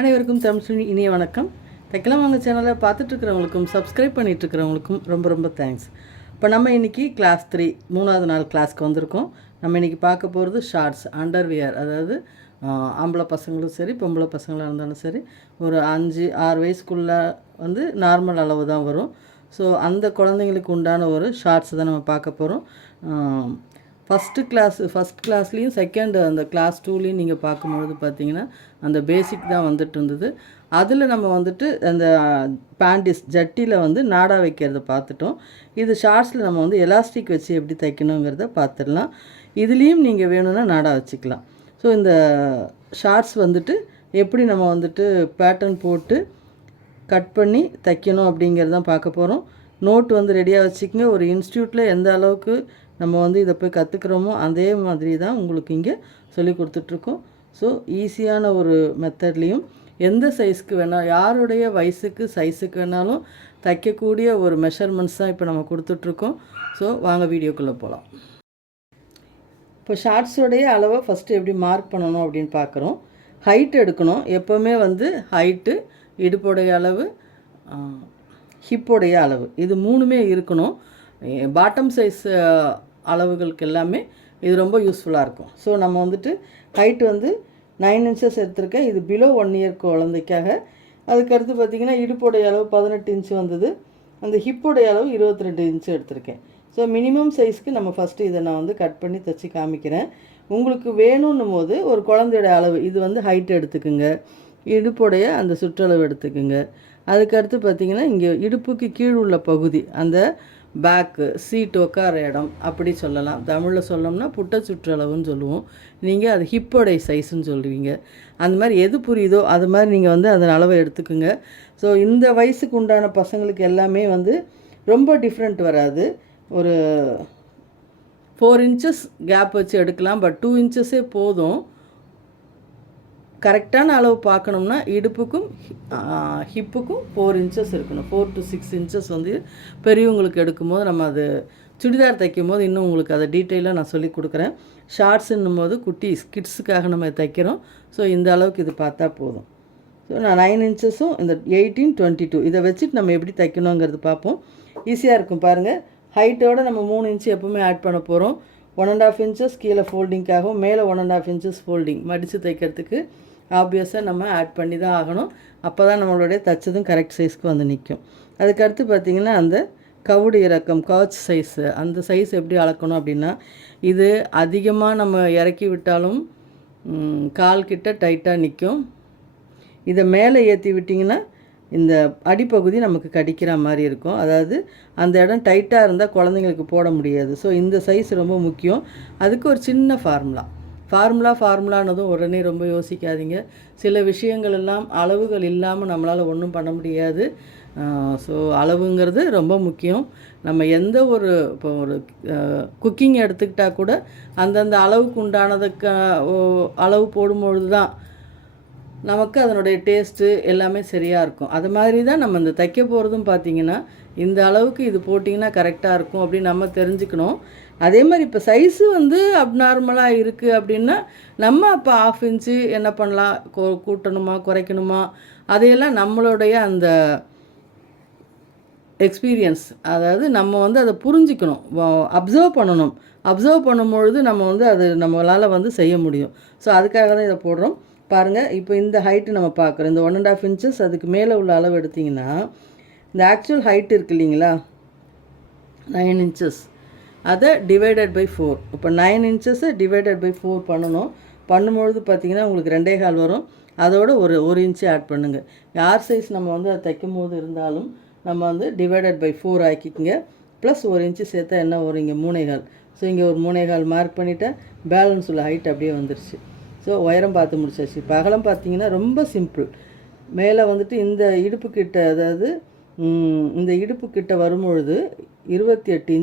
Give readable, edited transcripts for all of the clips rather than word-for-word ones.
அனைவருக்கும் தமிழ் இனிய வணக்கம். தைக்கலாம் வாங்க சேனலை பார்த்துட்ருக்கிறவங்களுக்கும் சப்ஸ்கிரைப் பண்ணிகிட்ருக்கிறவங்களுக்கும் ரொம்ப ரொம்ப தேங்க்ஸ். இப்போ நம்ம இன்றைக்கி கிளாஸ் 3 3வது நாள் கிளாஸ்க்கு வந்திருக்கோம். நம்ம இன்றைக்கி பார்க்க போகிறது ஷார்ட்ஸ் அண்டர்வியர், அதாவது ஆம்பளை பசங்களும் சரி பொம்பளை பசங்களாக இருந்தாலும் சரி ஒரு 5-6 வயசுக்குள்ளே வந்து நார்மல் அளவு தான் வரும். ஸோ அந்த குழந்தைங்களுக்கு உண்டான ஒரு ஷார்ட்ஸ் தான் நம்ம பார்க்க போகிறோம். ஃபஸ்ட் கிளாஸ்லேயும் செகண்ட் அந்த கிளாஸ் 2லேயும் நீங்கள் பார்க்கும்பொழுது பார்த்தீங்கன்னா அந்த பேசிக் தான் வந்துட்டு இருந்தது. அதில் நம்ம வந்துட்டு அந்த பேண்டிஸ் ஜட்டியில் வந்து நாடா வைக்கிறத பார்த்துட்டோம். இது ஷார்ட்ஸில் நம்ம வந்து எலாஸ்டிக் வச்சு எப்படி தைக்கணுங்கிறத பார்த்துடலாம். இதுலேயும் நீங்கள் வேணும்னா நாடா வச்சுக்கலாம். ஸோ இந்த ஷார்ட்ஸ் வந்துட்டு எப்படி நம்ம வந்துட்டு பேட்டர்ன் போட்டு கட் பண்ணி தைக்கணும் அப்படிங்கிறதான் பார்க்க போகிறோம். நோட் வந்து ரெடியாக வச்சுக்கோங்க. ஒரு இன்ஸ்டியூட்டில் எந்த அளவுக்கு நம்ம வந்து இதை போய் கற்றுக்குறோமோ அதே மாதிரி தான் உங்களுக்கு இங்கே சொல்லி கொடுத்துட்ருக்கோம். ஸோ ஈஸியான ஒரு மெத்தட்லேயும் எந்த சைஸ்க்கு வேணால் யாருடைய வயசுக்கு சைஸுக்கு வேணாலும் தைக்கக்கூடிய ஒரு மெஷர்மெண்ட்ஸ் தான் இப்போ நம்ம கொடுத்துட்ருக்கோம். ஸோ வாங்க வீடியோக்குள்ளே போகலாம். இப்போ ஷார்ட்ஸோடைய அளவை ஃபஸ்ட்டு எப்படி மார்க் பண்ணணும் அப்படின்னு பார்க்குறோம். ஹைட் எடுக்கணும். எப்போவுமே வந்து ஹைட்டு, இடுப்புடைய அளவு, ஹிப்போடைய அளவு, இது மூணுமே இருக்கணும். பாட்டம் சைஸ் அளவுகளுக்கு எல்லாமே இது ரொம்ப யூஸ்ஃபுல்லாக இருக்கும். ஸோ நம்ம வந்துட்டு ஹைட்டு வந்து 9 இன்ச்சஸ் எடுத்திருக்கேன். இது பிலோ 1 இயர் குழந்தைக்காக. அதுக்கடுத்து பார்த்திங்கன்னா இடுப்போடைய அளவு 18 இன்ச்சு வந்தது. அந்த ஹிப்போடைய அளவு 22 இன்ச்சு எடுத்திருக்கேன். ஸோ மினிமம் சைஸ்க்கு நம்ம ஃபஸ்ட்டு இதை நான் வந்து கட் பண்ணி தைச்சி காமிக்கிறேன். உங்களுக்கு வேணும்னும் போது ஒரு குழந்தையோட அளவு இது வந்து ஹைட் எடுத்துக்குங்க, இடுப்புடைய அந்த சுற்றளவு எடுத்துக்குங்க. அதுக்கடுத்து பார்த்திங்கன்னா இங்கே இடுப்புக்கு கீழ் உள்ள பகுதி, அந்த பேக்கு சீட் உட்கார இடம் அப்படி சொல்லலாம். தமிழில் சொல்லணும்னா புட்ட சுற்றளவுன்னு சொல்லுவோம். நீங்கள் அது ஹிப்போடைய சைஸுன்னு சொல்லுவீங்க. அந்த மாதிரி எது புரியுதோ அது மாதிரி நீங்கள் வந்து அதன் அளவை எடுத்துக்குங்க. ஸோ இந்த வயசுக்கு உண்டான பசங்களுக்கு எல்லாமே வந்து ரொம்ப டிஃப்ரெண்ட் வராது. ஒரு 4 இன்ச்சஸ் கேப் வச்சு எடுக்கலாம். பட் 2 இன்ச்சஸே போதும். கரெக்டான அளவு பார்க்கணும்னா இடுப்புக்கும் ஹிப்புக்கும் 4 இன்ச்சஸ் இருக்கணும். 4 to 6 இன்ச்சஸ் வந்து பெரியவங்களுக்கு எடுக்கும்போது நம்ம அது சுடிதார் தைக்கும் போது இன்னும் உங்களுக்கு அதை டீட்டெயிலாக நான் சொல்லி கொடுக்குறேன். ஷார்ட்ஸுன்னும் போது கிட்ஸுக்காக நம்ம தைக்கிறோம். ஸோ இந்த அளவுக்கு இது பார்த்தா போதும். ஸோ நான் 9 இன்ச்சஸும் இந்த 18, 22 இதை வச்சுட்டு நம்ம எப்படி தைக்கணுங்கிறது பார்ப்போம். ஈஸியாக இருக்கும் பாருங்கள். ஹைட்டோடு நம்ம 3 இன்ச்சு எப்போவுமே ஆட் பண்ண போகிறோம். 1.5 இன்ச்சஸ் கீழே ஃபோல்டிங்காகவும் மேலே 1.5 இன்ச்சஸ் ஃபோல்டிங் மடித்து தைக்கிறதுக்கு ஆப்வியஸாக நம்ம ஆட் பண்ணி தான் ஆகணும். அப்போ தான் நம்மளுடைய தைச்சதும் கரெக்ட் சைஸ்க்கு வந்து நிற்கும். அதுக்கடுத்து பார்த்திங்கன்னா அந்த கவுடு இறக்கம் கவுச் சைஸு, அந்த சைஸ் எப்படி அளக்கணும் அப்படின்னா இது அதிகமாக நம்ம இறக்கி விட்டாலும் கால் கிட்ட டைட்டாக நிற்கும். இதை மேலே ஏற்றி விட்டிங்கன்னா இந்த அடிப்பகுதி நமக்கு கடிக்கிற மாதிரி இருக்கும். அதாவது அந்த இடம் டைட்டாக இருந்தால் குழந்தைங்களுக்கு போட முடியாது. ஸோ இந்த சைஸ் ரொம்ப முக்கியம். அதுக்கு ஒரு சின்ன ஃபார்முலானதும் உடனே ரொம்ப யோசிக்காதீங்க. சில விஷயங்கள் எல்லாம் அளவுகள் இல்லாமல் நம்மளால் ஒன்றும் பண்ண முடியாது. ஸோ அளவுங்கிறது ரொம்ப முக்கியம். நம்ம எந்த ஒரு இப்போ ஒரு குக்கிங் எடுத்துக்கிட்டால் கூட அந்தந்த அளவுக்கு உண்டானதுக்கு அளவு போடும்பொழுது தான் நமக்கு அதனுடைய டேஸ்ட்டு எல்லாமே சரியாக இருக்கும். அது மாதிரி தான் நம்ம இந்த தைக்க போகிறதும் பார்த்திங்கன்னா இந்த அளவுக்கு இது போட்டிங்கன்னா கரெக்டாக இருக்கும் அப்படின்னு நம்ம தெரிஞ்சுக்கணும். அதே மாதிரி இப்போ சைஸு வந்து அப்நார்மலாக இருக்குது அப்படின்னா நம்ம அப்போ 1/2 இன்ச்சு என்ன பண்ணலாம், கூட்டணுமா குறைக்கணுமா அதையெல்லாம் நம்மளுடைய அந்த எக்ஸ்பீரியன்ஸ், அதாவது நம்ம வந்து அதை புரிஞ்சிக்கணும், அப்சர்வ் பண்ணும்பொழுது நம்ம வந்து அது நம்மளால் வந்து செய்ய முடியும். ஸோ அதுக்காக தான் இதை போடுறோம். பாருங்கள், இப்போ இந்த ஹைட்டு நம்ம பார்க்குறோம். இந்த 1.5 இன்ச்சஸ் அதுக்கு மேலே உள்ள அளவு எடுத்திங்கன்னா இந்த ஆக்சுவல் ஹைட் இருக்குது இல்லைங்களா 9 இன்ச்சஸ், அதை டிவைடட் பை 4. இப்போ 9 இன்ச்சஸை டிவைடட் பை 4 பண்ணணும். பண்ணும்பொழுது பார்த்திங்கன்னா உங்களுக்கு 2.25 வரும். அதோட ஒரு இன்ச்சு ஆட் பண்ணுங்கள். யார் சைஸ் நம்ம வந்து அதை தைக்கும் போது இருந்தாலும் நம்ம வந்து டிவைடட் பை 4 ஆக்கிக்கோங்க. ப்ளஸ் 1 இன்ச்சு சேர்த்தா என்ன வரும், இங்கே 3.25. ஸோ இங்கே ஒரு 3.25 மார்க் பண்ணிவிட்டேன். பேலன்ஸ் உள்ள ஹைட் அப்படியே வந்துருச்சு. ஸோ உயரம் பார்த்து முடிச்சாச்சு. இப்போ அகலம் பார்த்திங்கன்னா ரொம்ப சிம்பிள். மேலே வந்துட்டு இந்த இடுப்புக்கிட்ட, அதாவது இந்த இடுப்புக்கிட்ட வரும்பொழுது 18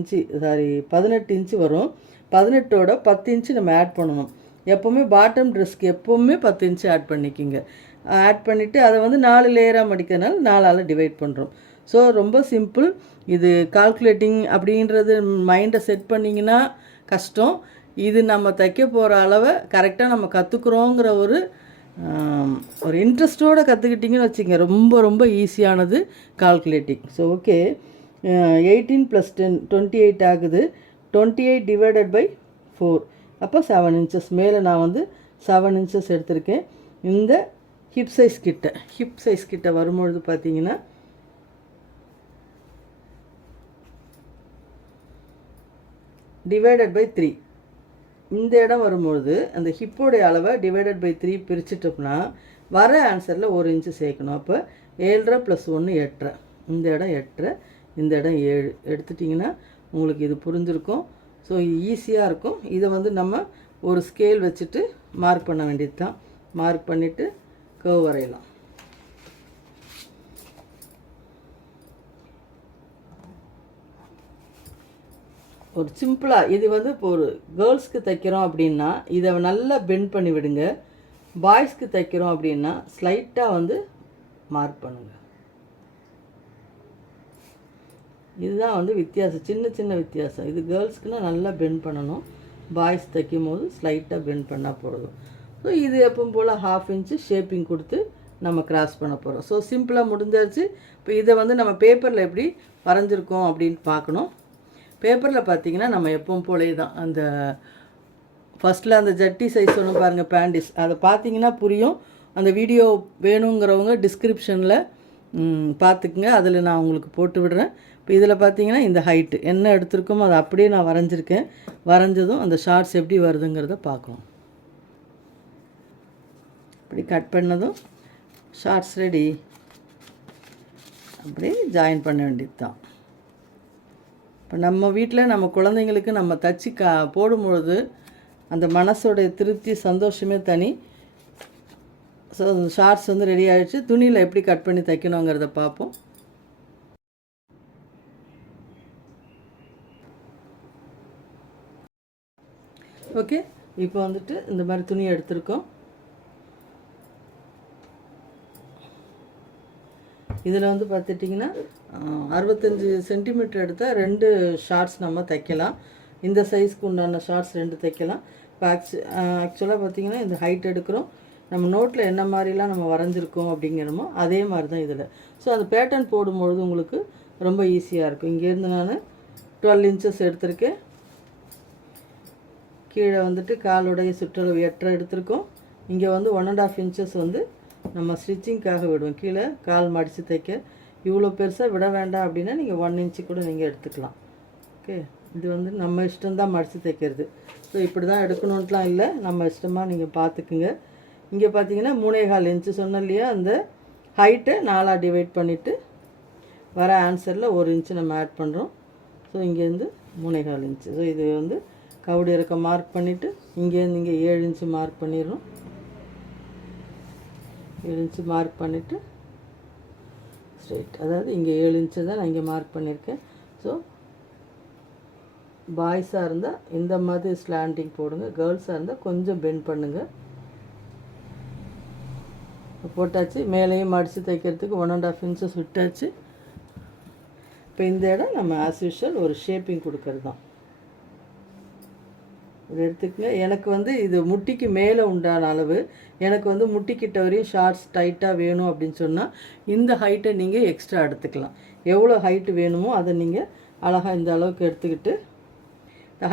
இன்ச்சு வரும். 18ஓட 10 இன்ச்சு நம்ம ஆட் பண்ணணும். எப்போவுமே பாட்டம் ட்ரெஸ்க்கு எப்போவுமே 10 இன்ச்சு ஆட் பண்ணிக்கிங்க. ஆட் பண்ணிவிட்டு அதை வந்து 4 லேயராக மடிக்கிறதுனால 4ஆல் டிவைட் பண்ணுறோம். ஸோ ரொம்ப சிம்பிள். இது கால்குலேட்டிங் அப்படின்றது மைண்டை செட் பண்ணிங்கன்னா கஷ்டம். இது நம்ம தைக்க போகிற அளவை கரெக்டாக நம்ம கற்றுக்குறோங்கிற ஒரு ஒரு இன்ட்ரெஸ்ட்டோடு கற்றுக்கிட்டிங்கன்னு வச்சுங்க, ரொம்ப ரொம்ப ஈஸியானது கால்குலேட்டிங். ஸோ ஓகே, 18 + 10 28 ஆகுது. 28 டிவைடட் பை 4, அப்போ 7 இன்ச்சஸ். மேலே நான் வந்து 7 இன்ச்சஸ் எடுத்திருக்கேன். இந்த ஹிப் சைஸ் கிட்ட வரும்பொழுது பார்த்தீங்கன்னா டிவைடட் பை 3, இந்த இடம் வரும்பொழுது அந்த ஹிப்போடைய அளவை டிவைடட் பை 3 பிரிச்சுட்டோம்னா வர ஆன்சரில் 1 இன்ச்சு சேர்க்கணும். அப்போ 7.5 + 1 8.5, இந்த இடம் 8.5, இந்த இடம் 7 எடுத்துட்டிங்கன்னா உங்களுக்கு இது புரிஞ்சிருக்கும். ஸோ ஈஸியாக இருக்கும். இதை வந்து நம்ம ஒரு ஸ்கேல் வச்சுட்டு மார்க் பண்ண வேண்டியது தான். மார்க் பண்ணிவிட்டு கர்வ் வரையலாம். ஒரு சிம்பிளாக இது வந்து இப்போ ஒரு கேர்ள்ஸ்க்கு தைக்கிறோம் அப்படின்னா இதை நல்லா பெண்ட் பண்ணி விடுங்க. பாய்ஸ்க்கு தைக்கிறோம் அப்படின்னா ஸ்லைட்டாக வந்து மார்க் பண்ணுங்கள். இதுதான் வந்து வித்தியாசம், சின்ன சின்ன வித்தியாசம். இது கேர்ள்ஸ்க்குன்னா நல்லா பெண்ட் பண்ணணும், பாய்ஸ் தைக்கும் போது ஸ்லைட்டாக பெண்ட் பண்ணால் போதும். ஸோ இது எப்பவும் போல் 1/2 இன்ச்சு ஷேப்பிங் கொடுத்து நம்ம கிராஸ் பண்ண போகிறோம். ஸோ சிம்பிளாக முடிஞ்சாச்சு. இப்போ இதை வந்து நம்ம பேப்பரில் எப்படி வரைஞ்சிருக்கோம் அப்படின்னு பார்க்கணும். பேப்பரில் பார்த்திங்கன்னா நம்ம எப்பவும் போலே தான் அந்த ஃபஸ்ட்டில் அந்த ஜட்டி சைஸ் ஒன்று பாருங்கள், பேண்டிஸ், அதை பார்த்தீங்கன்னா புரியும். அந்த வீடியோ வேணுங்கிறவங்க டிஸ்கிரிப்ஷனில் பார்த்துக்குங்க, அதில் நான் உங்களுக்கு போட்டு விடுறேன். இப்போ இதில் பார்த்தீங்கன்னா இந்த ஹைட்டு என்ன எடுத்திருக்கோமோ அதை அப்படியே நான் வரைஞ்சிருக்கேன். வரைஞ்சதும் அந்த ஷார்ட்ஸ் எப்படி வருதுங்கிறத பார்க்கணும். இப்படி கட் பண்ணதும் ஷார்ட்ஸ் ரெடி. அப்படியே ஜாயின் பண்ண வேண்டியது தான். இப்போ நம்ம வீட்டில் நம்ம குழந்தைங்களுக்கு நம்ம தச்சு போடும்பொழுது அந்த மனசோடைய திருப்தி சந்தோஷமே தனி. ஸோ ஷார்ட்ஸ் வந்து ரெடி ஆகிடுச்சு. துணியில் எப்படி கட் பண்ணி தைக்கணுங்கிறத பார்ப்போம். ஓகே, இப்போ வந்துட்டு இந்த மாதிரி துணி எடுத்திருக்கோம். இதில் வந்து பார்த்துட்டிங்கன்னா 65 சென்டிமீட்டர் எடுத்தால் 2 ஷார்ட்ஸ் நம்ம தைக்கலாம். இந்த சைஸ்க்கு உண்டான ஷார்ட்ஸ் 2 தைக்கலாம். இப்போ ஆக்சுவலாக பார்த்திங்கன்னா இந்த ஹைட் எடுக்கிறோம். நம்ம நோட்டில் என்ன மாதிரிலாம் நம்ம வரைஞ்சிருக்கோம் அப்படிங்கிறமோ அதே மாதிரி தான் இதில். ஸோ அந்த பேட்டர்ன் போடும்பொழுது உங்களுக்கு ரொம்ப ஈஸியாக இருக்கும். இங்கேருந்து நான் 12 இன்ச்சஸ் எடுத்திருக்கேன். கீழே வந்துட்டு காலுடைய சுற்றளவு 8.5 எடுத்திருக்கோம். இங்கே வந்து 1.5 இன்ச்சஸ் வந்து நம்ம ஸ்டிச்சிங்க்காக விடுவோம். கீழே கால் மடித்து தைக்க இவ்வளோ பெருசாக விட வேண்டாம் அப்படின்னா நீங்கள் 1 இன்ச்சு கூட நீங்கள் எடுத்துக்கலாம். ஓகே, இது வந்து நம்ம இஷ்டம்தான் மடித்து தைக்கிறது. ஸோ இப்படி தான் எடுக்கணுன்ட்டுலாம் இல்லை, நம்ம இஷ்டமாக நீங்கள் பார்த்துக்குங்க. இங்கே பார்த்தீங்கன்னா 3.25 இன்ச்சு சொன்னோம் இல்லையா, அந்த ஹைட்டை 4ஆக டிவைட் பண்ணிவிட்டு வர ஆன்சரில் 1 இன்ச்சு நம்ம ஆட் பண்ணுறோம். ஸோ இங்கேருந்து 3.25 இன்ச்சு. ஸோ இது வந்து கவுடு இறக்க மார்க் பண்ணிவிட்டு இங்கேருந்து இங்கே 7 இன்ச்சு மார்க் பண்ணிடுறோம். 7 இன்ச்சு மார்க் பண்ணிவிட்டு ஸ்ட்ரைட், அதாவது இங்கே 7 இன்ச்சு தான் நான் இங்கே மார்க் பண்ணியிருக்கேன். ஸோ பாய்ஸாக இருந்தால் இந்த மாதிரி ஸ்லாண்டிங் போடுங்க, கேர்ள்ஸாக இருந்தால் கொஞ்சம் பெண்ட் பண்ணுங்கள். போட்டாச்சு. மேலேயும் மடித்து தைக்கிறதுக்கு 1.5 இன்ச்சஸ் விட்டாச்சு. இப்போ இந்த இடம் நம்ம ஆஸ் யூஷுவல் ஒரு ஷேப்பிங் கொடுக்கறது தான். இது எடுத்துக்கங்க. எனக்கு வந்து இது முட்டிக்கு மேலே உண்டான அளவு, எனக்கு வந்து முட்டிக்கிட்ட வரையும் ஷார்ட்ஸ் டைட்டாக வேணும் அப்படின்னு சொன்னால் இந்த ஹைட்டை நீங்கள் எக்ஸ்ட்ரா எடுத்துக்கலாம். எவ்வளோ ஹைட்டு வேணுமோ அதை நீங்கள் அழகாக இந்த அளவுக்கு எடுத்துக்கிட்டு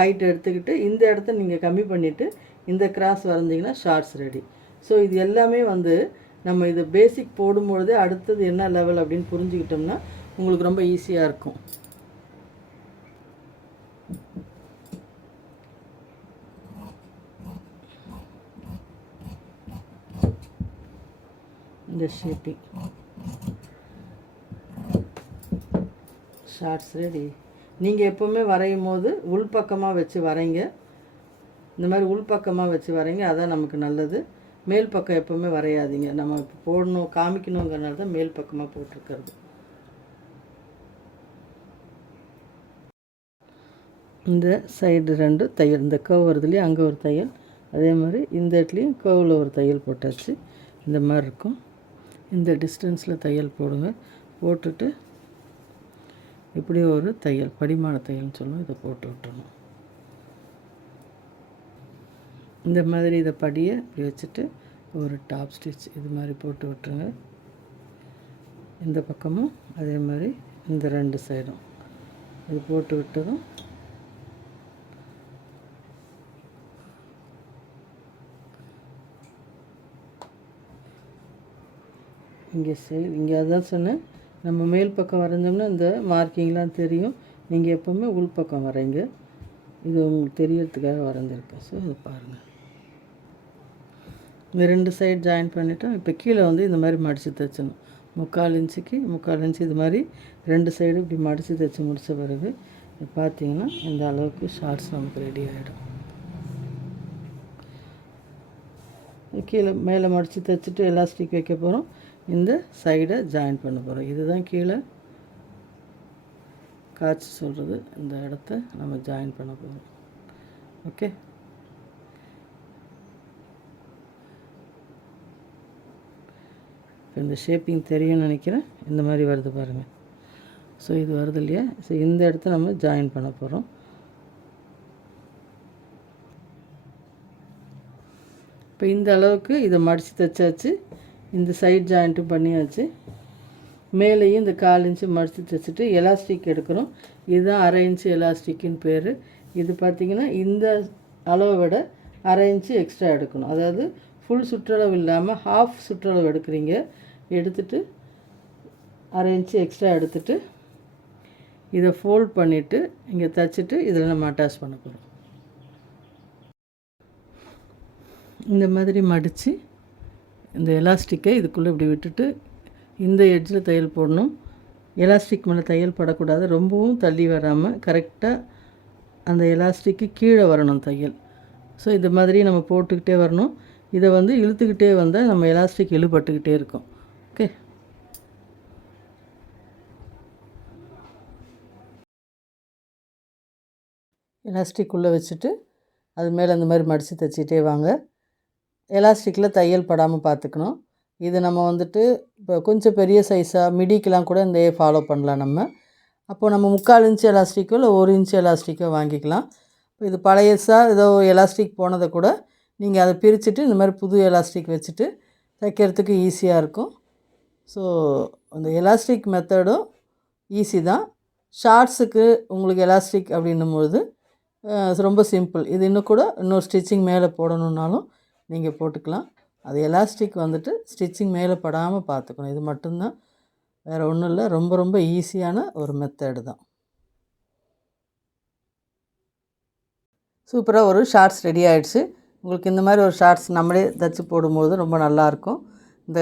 ஹைட் எடுத்துக்கிட்டு இந்த இடத்த நீங்கள் கம்மி பண்ணிவிட்டு இந்த கிராஸ் வரைஞ்சிங்கன்னா ஷார்ட்ஸ் ரெடி. ஸோ இது எல்லாமே வந்து நம்ம இது பேசிக் போடும்பொழுதே அடுத்தது என்ன லெவல் அப்படின்னு புரிஞ்சுக்கிட்டோம்னா உங்களுக்கு ரொம்ப ஈஸியாக இருக்கும். இந்த ஷேப்பிங் ஷார்ட்ஸ் ரெடி. நீங்கள் எப்போவுமே வரையும் போது உள்பக்கமாக வச்சு வரைங்க. இந்த மாதிரி உள்பக்கமாக வச்சு வரைங்க, அதான் நமக்கு நல்லது. மேல் பக்கம் எப்போவுமே வரையாதீங்க. நம்ம இப்போ போடணும் காமிக்கணுங்கிறனால தான் மேல் பக்கமாக போட்டிருக்கிறது. இந்த சைடு 2 தையல், இந்த கர்வ் வருதுலேயே அங்கே ஒரு தையல், அதே மாதிரி இந்த இடத்துலையும் கர்வில் ஒரு தையல் போட்டாச்சு. இந்த மாதிரி இருக்கும். இந்த டிஸ்டன்ஸில் தையல் போடுங்க. போட்டுட்டு இப்படி ஒரு தையல், படிமான தையல்னு சொல்லுவோம், இதை போட்டு விட்டுறணும். இந்த மாதிரி இதை படியை இப்படி வச்சுட்டு ஒரு டாப் ஸ்டிச் இது மாதிரி போட்டு விட்டுருங்க. இந்த பக்கமும் அதே மாதிரி இந்த 2 சைடும் இது போட்டு விட்டதும் இங்கே அதான் சொன்னேன், நம்ம மேல் பக்கம் வரைஞ்சோம்னா இந்த மார்க்கிங்லாம் தெரியும். நீங்கள் எப்போவுமே உள் பக்கம் வரைங்க. இது உங்களுக்கு தெரியறதுக்காக வரைஞ்சிருக்கேன். ஸோ இது பாருங்கள். இந்த 2 சைடு ஜாயின் பண்ணிவிட்டோம். இப்போ கீழே வந்து இந்த மாதிரி மடித்து தைச்சணும். 3/4 இன்ச்சுக்கு 3/4 இன்ச்சு இது மாதிரி 2 சைடு இப்படி மடித்து தைச்சி முடித்த பிறகு பார்த்தீங்கன்னா இந்த அளவுக்கு ஷார்ட்ஸ் நமக்கு ரெடி ஆகிடும். கீழே மேலே மடித்து தைச்சிட்டு எலாஸ்டிக் வைக்க போகிறோம். இந்த சைடை ஜாயின் பண்ண போகிறோம். இதுதான் கீழே காய்ச்சி சொல்கிறது. இந்த இடத்த நம்ம ஜாயின் பண்ண போகிறோம். ஓகே, இப்போ இந்த ஷேப்பிங் தெரியும்னு நினைக்கிறேன். இந்த மாதிரி வருது பாருங்கள். ஸோ இது வருது இல்லையா? ஸோ இந்த இடத்த நம்ம ஜாயின் பண்ண போகிறோம். இப்போ இந்த அளவுக்கு இதை மடித்து தைச்சாச்சு. இந்த சைட் ஜாயிண்ட்டும் பண்ணியாச்சு. மேலேயும் இந்த 1/4 இன்ச்சு மடித்து தைச்சிட்டு எலாஸ்டிக் எடுக்கிறோம். இதுதான் 1/2 இன்ச்சு எலாஸ்டிக்குன்னு பேர். இது பார்த்திங்கன்னா இந்த அளவை விட 1/2 இன்ச்சு எக்ஸ்ட்ரா எடுக்கணும். அதாவது ஃபுல் சுற்றளவு இல்லாமல் ஹாஃப் சுற்றளவு எடுக்கிறீங்க. எடுத்துட்டு 1/2 இன்ச்சு எக்ஸ்ட்ரா எடுத்துகிட்டு இதை ஃபோல்ட் பண்ணிவிட்டு இங்கே தைச்சிட்டு இதில் நம்ம அட்டாச் பண்ண போகிறோம். இந்த மாதிரி மடித்து இந்த எலாஸ்டிக்கை இதுக்குள்ளே இப்படி விட்டுட்டு இந்த எட்ஜில் தையல் போடணும். எலாஸ்டிக் மேலே தையல் படக்கூடாது. ரொம்பவும் தள்ளி வராமல் கரெக்டாக அந்த எலாஸ்டிக்கு கீழே வரணும் தையல். ஸோ இது மாதிரி நம்ம போட்டுக்கிட்டே வரணும். இதை வந்து இழுத்துக்கிட்டே வந்தால் நம்ம எலாஸ்டிக் இழுபட்டுக்கிட்டே இருக்கும். ஓகே, எலாஸ்டிக் உள்ளே வச்சுட்டு அது மேலே அந்த மாதிரி மடித்து தைச்சிட்டே வாங்க. எலாஸ்டிக்கில் தையல் படாமல் பார்த்துக்கணும். இது நம்ம வந்துட்டு இப்போ கொஞ்சம் பெரிய சைஸாக மிடிக்கெலாம் கூட இந்த ஃபாலோ பண்ணலாம் நம்ம. அப்போது நம்ம 3/4 இன்ச்சு எலாஸ்டிக்கோ இல்லை 1 இன்ச்சு எலாஸ்டிக்கோ வாங்கிக்கலாம். இது பழையசாக ஏதோ எலாஸ்டிக் போனதை கூட நீங்கள் அதை பிரிச்சுட்டு இந்த மாதிரி புது எலாஸ்டிக் வச்சுட்டு தைக்கிறதுக்கு ஈஸியாக இருக்கும். ஸோ அந்த எலாஸ்டிக் மெத்தடும் ஈஸி தான். ஷார்ட்ஸுக்கு உங்களுக்கு எலாஸ்டிக் அப்படின்னும்பொழுது ரொம்ப சிம்பிள். இது இன்னும் கூட இன்னொரு ஸ்டிச்சிங் மேலே போடணுன்னாலும் நீங்கள் போட்டுக்கலாம். அது எலாஸ்டிக் வந்துட்டு ஸ்டிச்சிங் மேலே படாமல் பார்த்துக்கணும். இது மட்டும்தான், வேறு ஒன்றும் இல்லை. ரொம்ப ரொம்ப ஈஸியான ஒரு மெத்தடு தான். சூப்பராக ஒரு ஷார்ட்ஸ் ரெடி ஆகிடுச்சு. உங்களுக்கு இந்த மாதிரி ஒரு ஷார்ட்ஸ் நம்மளே தைச்சி போடும்போது ரொம்ப நல்லாயிருக்கும். இந்த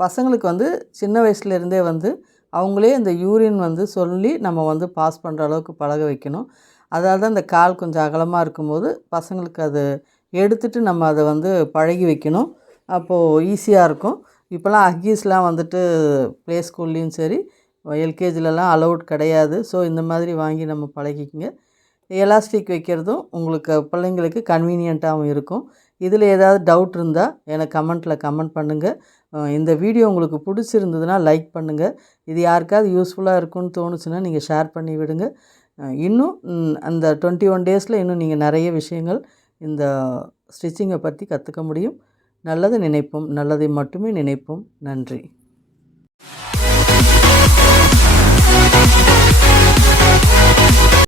பசங்களுக்கு வந்து சின்ன வயசுலேருந்தே வந்து அவங்களே இந்த யூரின் வந்து சொல்லி நம்ம வந்து பாஸ் பண்ணுற அளவுக்கு பழக வைக்கணும். அதாவது அந்த கால் கொஞ்சம் அகலமாக இருக்கும்போது பசங்களுக்கு அது எடுத்துகிட்டு நம்ம அதை வந்து பழகி வைக்கணும். அப்போது ஈஸியாக இருக்கும். இப்போலாம் ஹக்கீஸ்லாம் வந்துட்டு ப்ளே ஸ்கூல்லேயும் சரி எல்கேஜிலலாம் அலௌட் கிடையாது. ஸோ இந்த மாதிரி வாங்கி நம்ம பழகிக்கங்க. எலாஸ்டிக் வைக்கிறதும் உங்களுக்கு பிள்ளைங்களுக்கு கன்வீனியண்ட்டாகவும் இருக்கும். இதில் ஏதாவது டவுட் இருந்தால் எனக்கு கமெண்ட் பண்ணுங்கள். இந்த வீடியோ உங்களுக்கு பிடிச்சிருந்ததுன்னா லைக் பண்ணுங்கள். இது யாருக்காவது யூஸ்ஃபுல்லாக இருக்கும்னு தோணுச்சுன்னா நீங்கள் ஷேர் பண்ணி விடுங்க. இன்னும் அந்த 21 டேஸில் இன்னும் நீங்கள் நிறைய விஷயங்கள் இந்த ஸ்டிச்சிங்கை பற்றி கற்றுக்க முடியும். நல்லது நினைப்போம், நல்லதை மட்டுமே நினைப்போம். நன்றி.